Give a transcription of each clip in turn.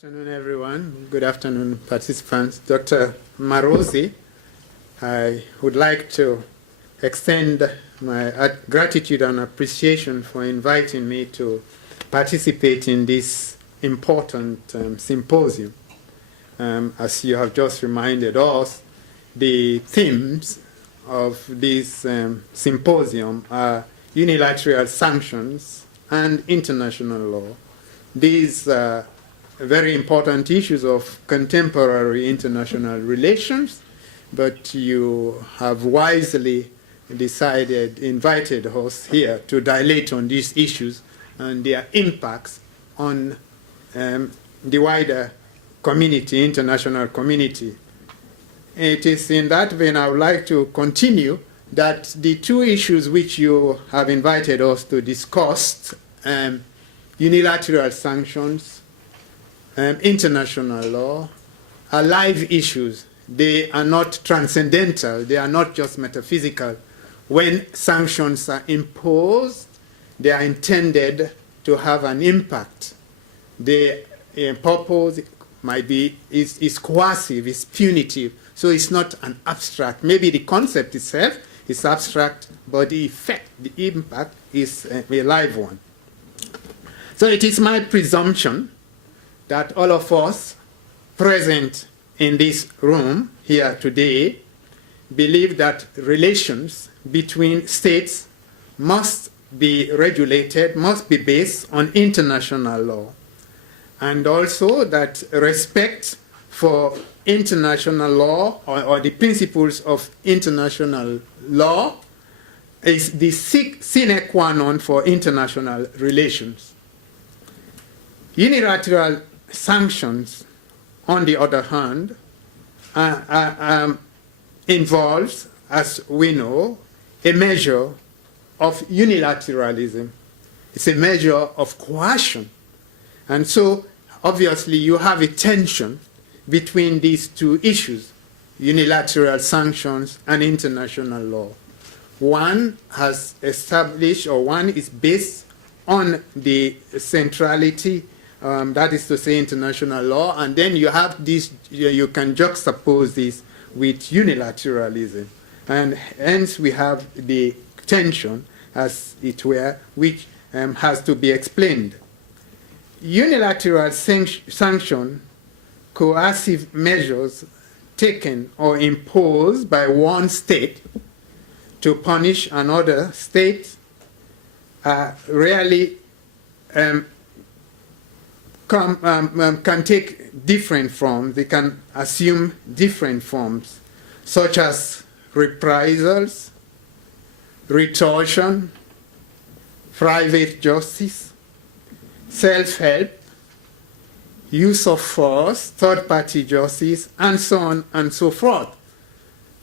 Good afternoon, everyone. Good afternoon, participants. Dr. Marosi, I would like to extend my gratitude and appreciation for inviting me to participate in this important symposium. As you have just reminded us, the themes of this symposium are unilateral sanctions and international law. These very important issues of contemporary international relations, but you have wisely invited us here to dilate on these issues and their impacts on the wider community, international community. It is in that vein I would like to continue that the two issues which you have invited us to discuss, unilateral sanctions, international law, are live issues. They are not transcendental. They are not just metaphysical. When sanctions are imposed, they are intended to have an impact. The purpose might be is coercive, is punitive. So it's not an abstract. Maybe the concept itself is abstract, but the effect, the impact is a live one. So it is my presumption that all of us present in this room here today believe that relations between states must be regulated, must be based on international law, and also that respect for international law or the principles of international law is the sine qua non for international relations. Unilateral sanctions, on the other hand, involves, as we know, a measure of unilateralism. It's a measure of coercion. And so, obviously, you have a tension between these two issues, unilateral sanctions and international law. One has established, or one is based on the centrality, that is to say international law, and then you have this, you can juxtapose this with unilateralism. And hence we have the tension, as it were, which has to be explained. Unilateral sanction, coercive measures taken or imposed by one state to punish another state are rarely can take different forms. They can assume different forms, such as reprisals, retortion, private justice, self-help, use of force, third-party justice, and so on and so forth.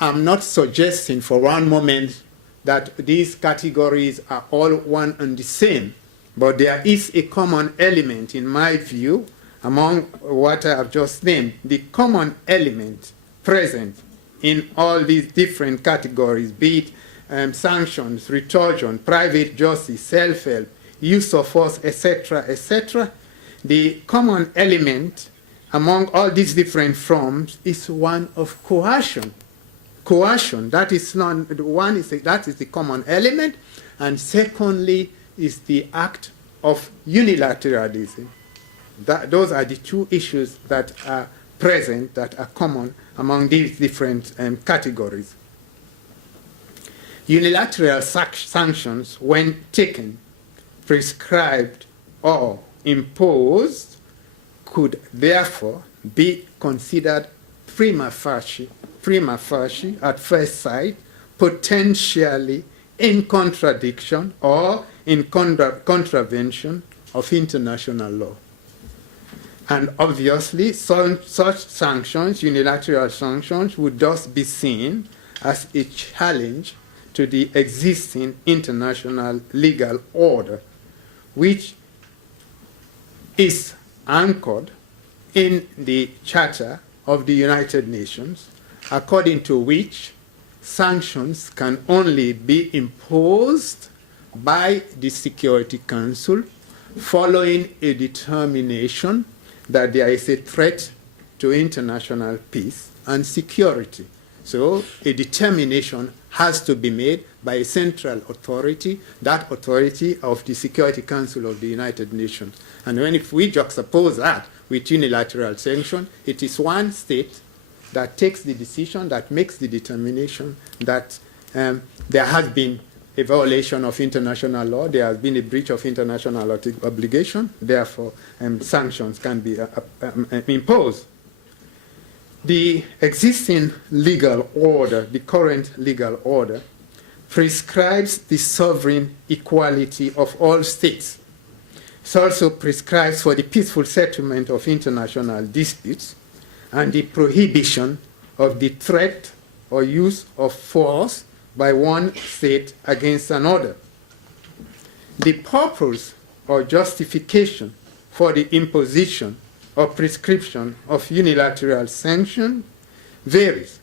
I'm not suggesting for one moment that these categories are all one and the same. But there is a common element, in my view, among what I have just named. The common element present in all these different categories, be it sanctions, retortion, private justice, self-help, use of force, etc., etc., the common element among all these different forms is one of coercion. Coercion, that is that is the common element, and secondly, is the act of unilateralism. Those are the two issues that are present, that are common among these different categories. Unilateral sanctions, when taken, prescribed, or imposed, could therefore be considered prima facie, at first sight, potentially in contradiction or in contravention of international law. And obviously, such sanctions, unilateral sanctions, would thus be seen as a challenge to the existing international legal order, which is anchored in the Charter of the United Nations, according to which sanctions can only be imposed by the Security Council following a determination that there is a threat to international peace and security. So a determination has to be made by a central authority, that authority of the Security Council of the United Nations. And if we juxtapose that with unilateral sanction, it is one state that takes the decision, that makes the determination that there has been a violation of international law, there has been a breach of international obligation, therefore sanctions can be imposed. The existing legal order, the current legal order, prescribes the sovereign equality of all states. It also prescribes for the peaceful settlement of international disputes and the prohibition of the threat or use of force by one state against another. The purpose or justification for the imposition or prescription of unilateral sanction varies.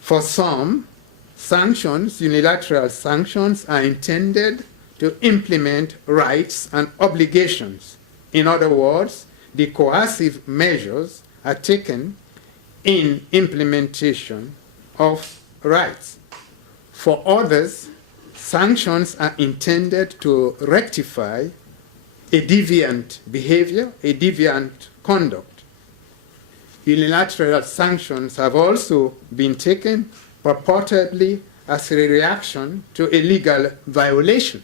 For some sanctions, unilateral sanctions are intended to implement rights and obligations. In other words, the coercive measures are taken in implementation of rights. For others, sanctions are intended to rectify a deviant behavior, a deviant conduct. Unilateral sanctions have also been taken purportedly as a reaction to a legal violation.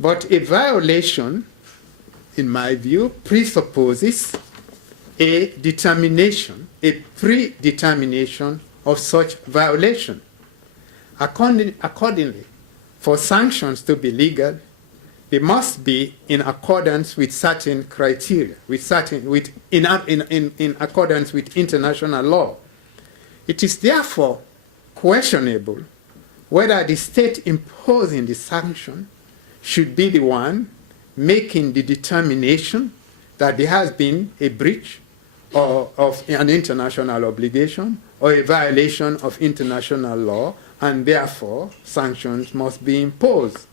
But a violation, in my view, presupposes a determination, a predetermination of such violation. Accordingly, for sanctions to be legal, they must be in accordance with certain criteria, in accordance with international law. It is therefore questionable whether the state imposing the sanction should be the one making the determination that there has been a breach of an international obligation or a violation of international law, and therefore sanctions must be imposed.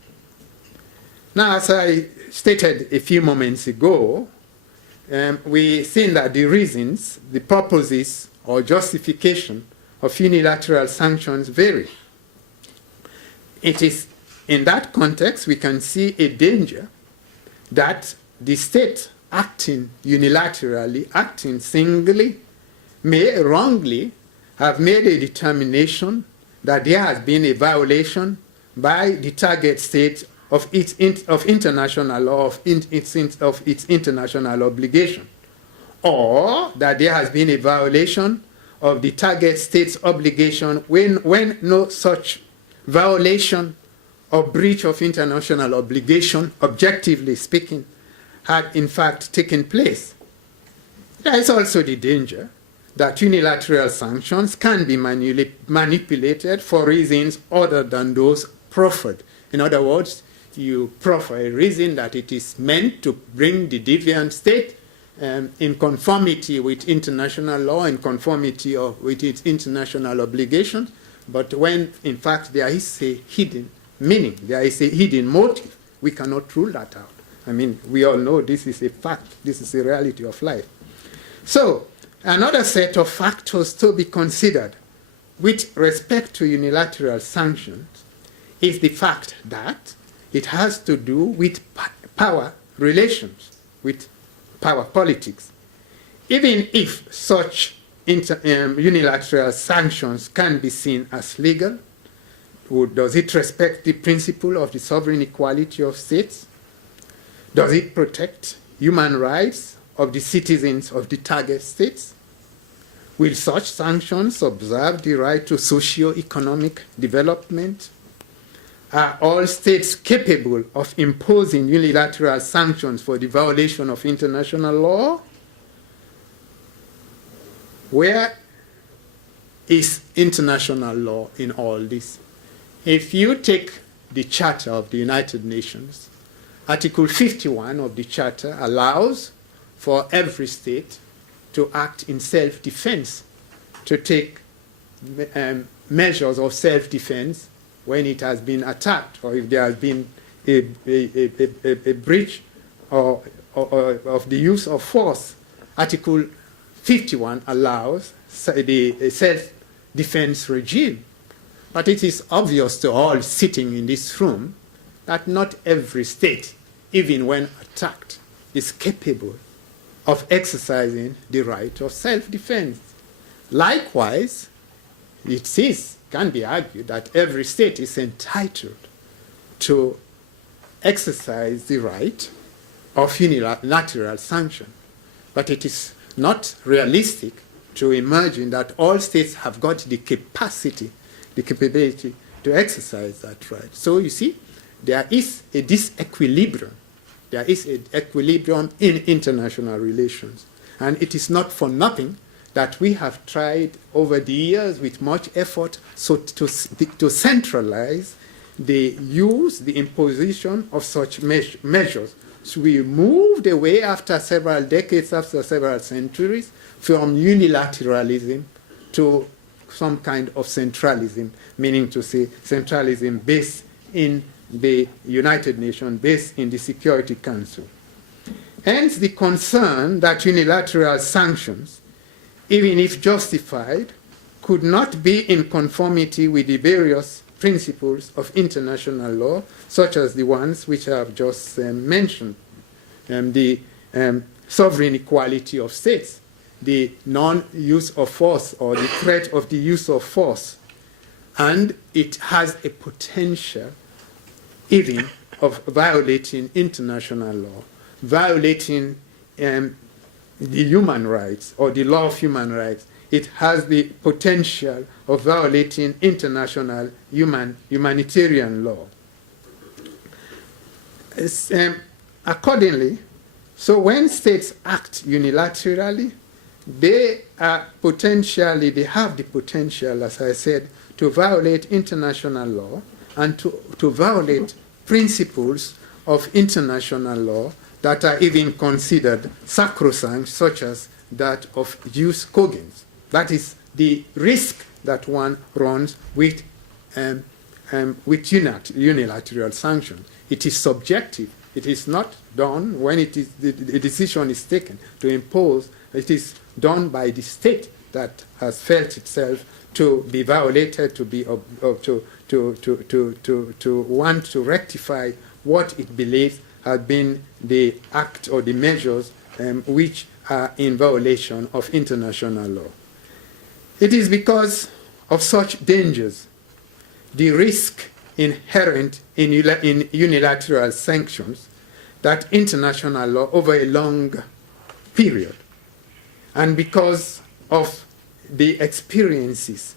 Now, as I stated a few moments ago, we think that the reasons, the purposes, or justification of unilateral sanctions vary. It is in that context we can see a danger that the state acting unilaterally, acting singly, may wrongly have made a determination that there has been a violation by the target state of international law, of its international obligation, or that there has been a violation of the target state's obligation when no such violation or breach of international obligation, objectively speaking, had in fact taken place. There is also the danger that unilateral sanctions can be manipulated for reasons other than those proffered. In other words, you proffer a reason that it is meant to bring the deviant state in conformity with international law, in conformity with its international obligations, but when in fact there is a hidden meaning, there is a hidden motive, we cannot rule that out. I mean, we all know this is a fact, this is a reality of life. So, another set of factors to be considered with respect to unilateral sanctions is the fact that it has to do with power relations, with power politics. Even if such unilateral sanctions can be seen as legal, does it respect the principle of the sovereign equality of states? Does it protect human rights of the citizens of the target states? Will such sanctions observe the right to socio-economic development? Are all states capable of imposing unilateral sanctions for the violation of international law? Where is international law in all this? If you take the Charter of the United Nations, Article 51 of the Charter allows for every state to act in self-defense, to take measures of self-defense when it has been attacked or if there has been a breach or of the use of force, Article 51 allows the self-defense regime. But it is obvious to all sitting in this room that not every state, even when attacked, is capable of exercising the right of self-defense. Likewise, can be argued that every state is entitled to exercise the right of unilateral sanction. But it is not realistic to imagine that all states have got the capacity, the capability to exercise that right. So you see, there is a disequilibrium. There is an equilibrium in international relations. And it is not for nothing that we have tried over the years with much effort to centralize the use, the imposition of such measures. So we moved away after several decades, after several centuries, from unilateralism to some kind of centralism, meaning to say centralism based in the United Nations, based in the Security Council. Hence the concern that unilateral sanctions, even if justified, could not be in conformity with the various principles of international law, such as the ones which I have just mentioned, the sovereign equality of states, the non-use of force or the threat of the use of force, and it has a potential even of violating international law, violating the human rights or the law of human rights. It has the potential of violating international humanitarian law. Accordingly, so when states act unilaterally, they have the potential, as I said, to violate international law and to violate principles of international law that are even considered sacrosanct, such as that of jus cogens. That is the risk that one runs with unilateral sanctions. It is subjective. It is not done when the decision is taken to impose. It is done by the state that has felt itself to be violated, to want to rectify what it believes have been the act or the measures which are in violation of international law. It is because of such dangers, the risk inherent in unilateral sanctions, that international law over a long period, and because of the experiences,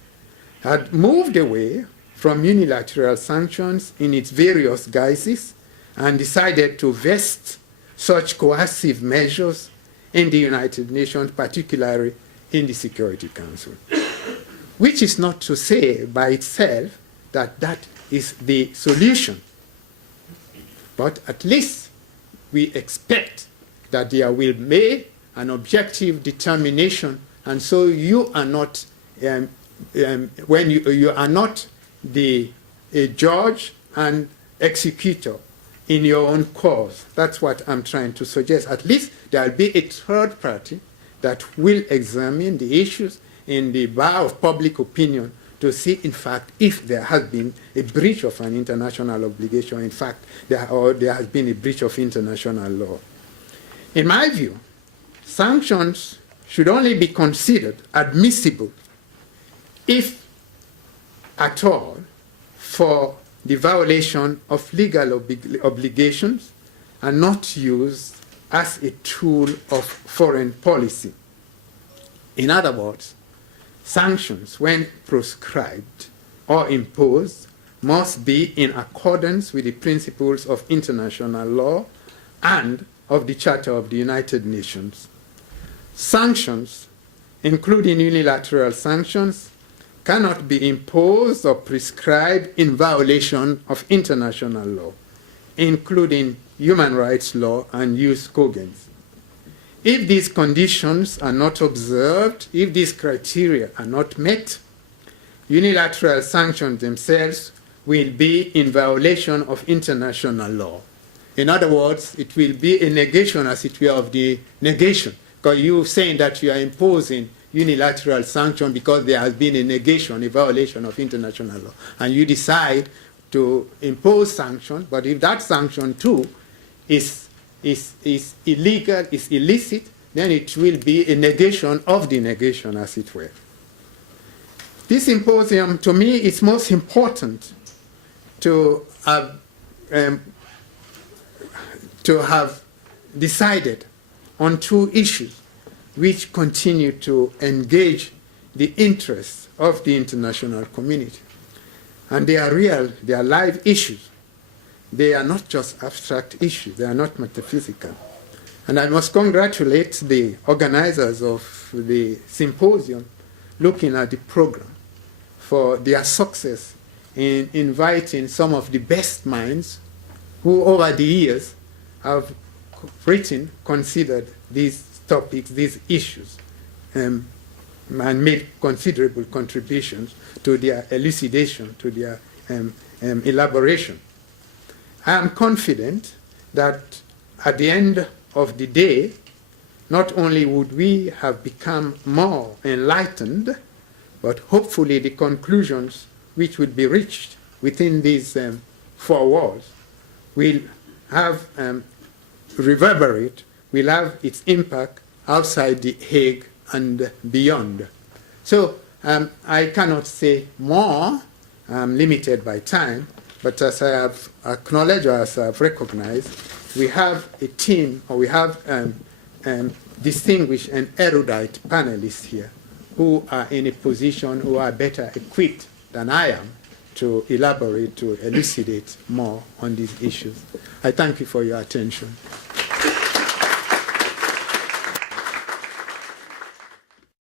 had moved away from unilateral sanctions in its various guises and decided to vest such coercive measures in the United Nations, particularly in the Security Council. Which is not to say by itself that that is the solution. But at least we expect that there will be an objective determination, and so you are not, when you are not a judge and executor in your own cause. That's what I'm trying to suggest. At least there will be a third party that will examine the issues in the bar of public opinion to see, in fact, if there has been a breach of an international obligation, in fact, there has been a breach of international law. In my view, sanctions should only be considered admissible, if at all, for the violation of legal obligations and not used as a tool of foreign policy. In other words, sanctions, when prescribed or imposed, must be in accordance with the principles of international law and of the Charter of the United Nations. Sanctions, including unilateral sanctions, cannot be imposed or prescribed in violation of international law, including human rights law and jus cogens. If these conditions are not observed, if these criteria are not met, unilateral sanctions themselves will be in violation of international law. In other words, it will be a negation, as it were, of the negation. Because you're saying that you are imposing unilateral sanction because there has been a negation, a violation of international law. And you decide to impose sanction, but if that sanction too is illegal, is illicit, then it will be a negation of the negation, as it were. This symposium, to me, is most important to have decided on two issues which continue to engage the interests of the international community. And they are real, they are live issues. They are not just abstract issues, they are not metaphysical. And I must congratulate the organizers of the symposium looking at the program for their success in inviting some of the best minds who over the years have written, considered these topics, these issues, and made considerable contributions to their elucidation, to their elaboration. I am confident that at the end of the day, not only would we have become more enlightened, but hopefully the conclusions which would be reached within these four walls will have reverberate, will have its impact outside the Hague and beyond. So I cannot say more, I'm limited by time, but as I have acknowledged, or as I have recognized, we have a team, or we have distinguished and erudite panelists here who are in a position, who are better equipped than I am to elaborate, to elucidate more on these issues. I thank you for your attention.